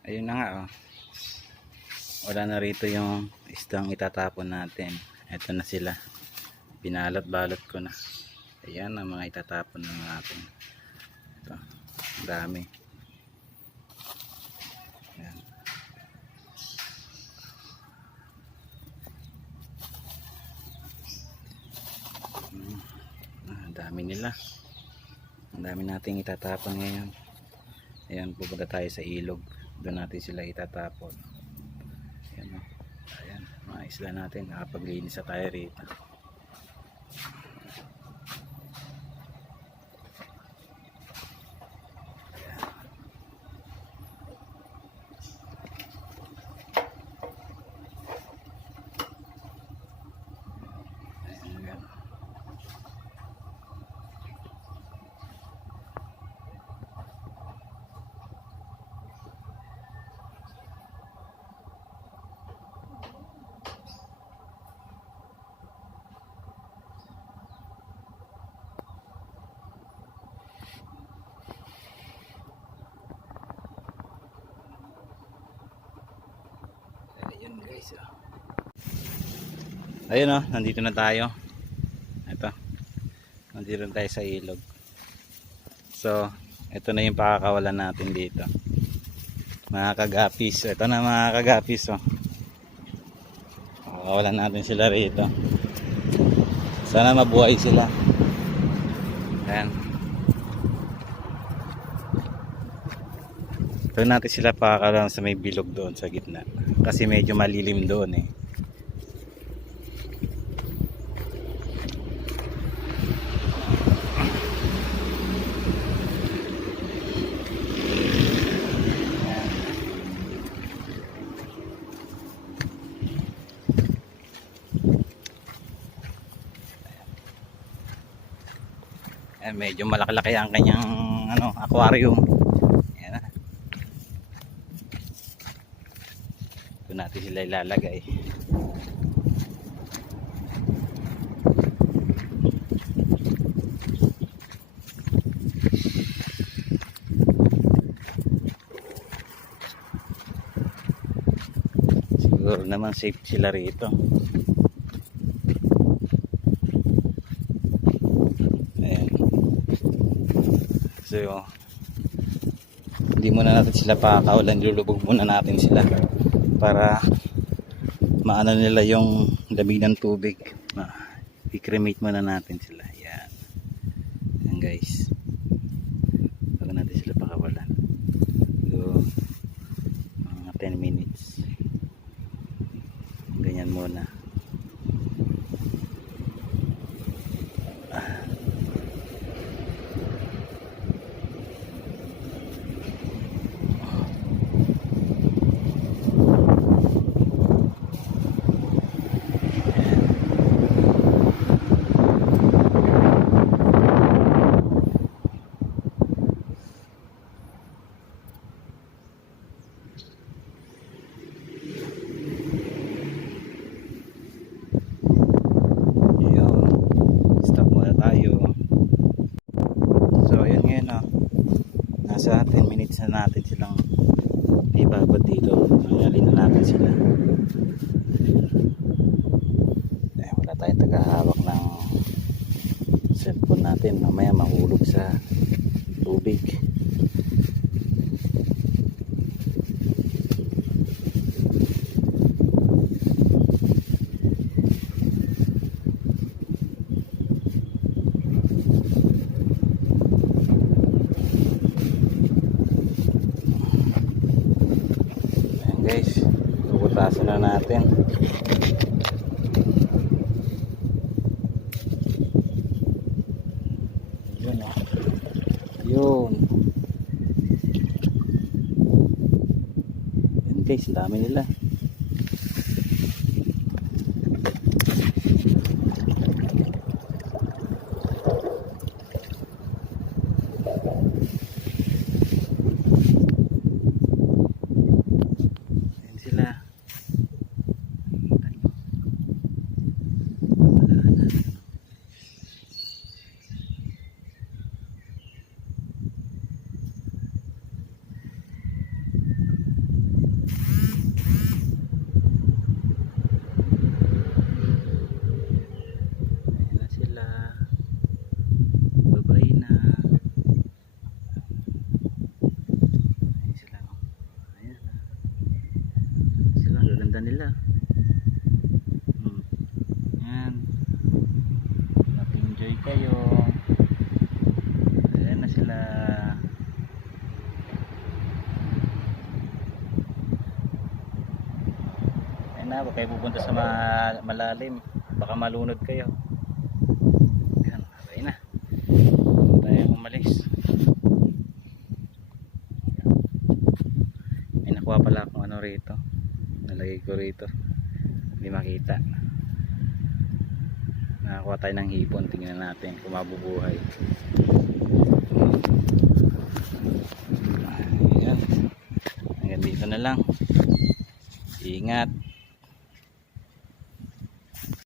Ayun na nga, oh. Wala na rito yung isdang itatapon natin. Ito na sila. Binalot-balot ko na. Ayan ang mga itatapon na natin. Ito, dami. Ayan. Dami nila. Ang dami nating itatapon ngayon. Ayan, pupunta tayo sa ilog. Doon natin sila itatapon. Ayan, oh. Ayan, mga isla natin. Nakapaglinis na tayo rito. Ayun guys, oh. Ayun, oh, nandito na tayo. Ito, nandito na tayo sa ilog. So, ito na yung pakakawalan natin dito, mga kagapis. Ito na mga kagapis, oh. Pakakawalan natin sila rito. Sana mabuhay sila. Ayan. Ito natin sila pakakawalan sa may bilog doon sa gitna, kasi medyo malilim doon eh. Ayan, medyo malaki-laki ang kanyang aquarium. Ayan na. Ito natin sila ilalagay. Siguro naman safe sila rito. So, hindi muna natin sila pakakawalan, lulubog muna natin sila para maano nila yung lamig ng tubig. I-cremate muna natin sila. Yan. Yan guys. Bago natin sila pakawalan. So, mga 10 minutes. Ganyan muna. Nasa 10 minutes na natin silang ibabad dito. Nangyalin na natin sila. Wala tayong tagahawak ng cellphone natin, mamaya mahulog sa tubig. Guys, bubutasan na natin. Yun, oh. Yun. Yun guys, dami nila. huwag kayo pupunta sa malalim, baka malunod kayo. Yan, okay na tayo umalis. May nakuha pala akong ano rito, nalagay ko rito, hindi makita. Nakakuha tayo ng hipon, tingnan natin kung mabubuhay. Ayan, hanggang dito na lang. Ingat.